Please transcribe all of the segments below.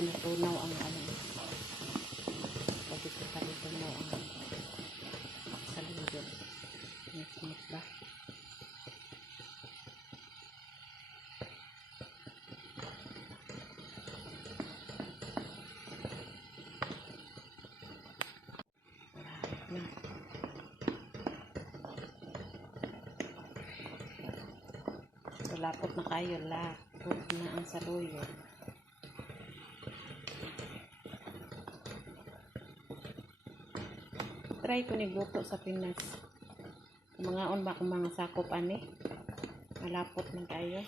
tinutunaw ang ano. Pag ito tinutunaw ang saluyot. Nit-nit ba? Lapot na kayo, lapot na ang saluyot. Try ko nigluto sa Pinas. Mga on ba kung mga sakop ani? Malapot man kayo.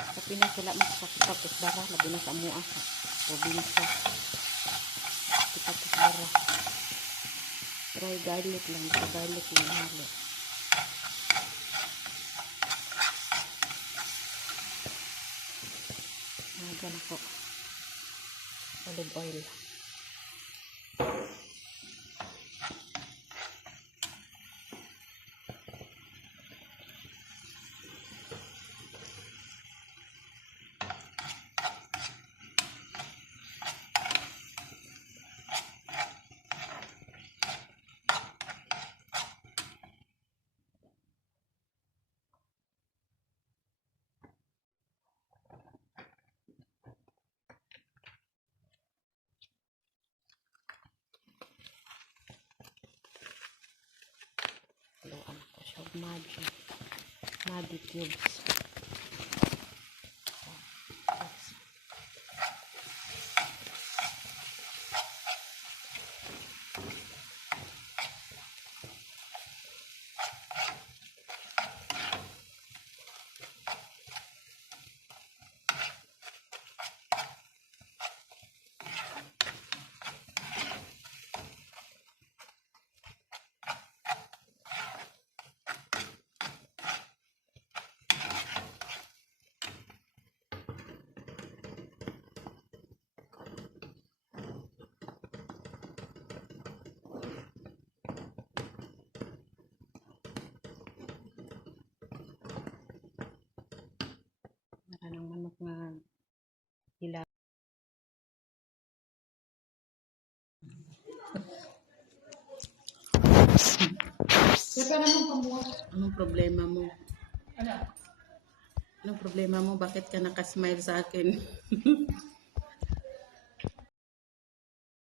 Sa Pinas wala makakapos bara, labi na sa mua sa probinsya. Kapos bara. Try garlic lang, sa garlic lang halo. Nagan ako. Olive oil. Maggi cubes. Ng manok nga hila. Anong problema mo? Anong problema mo? Bakit ka nakasmile sa akin?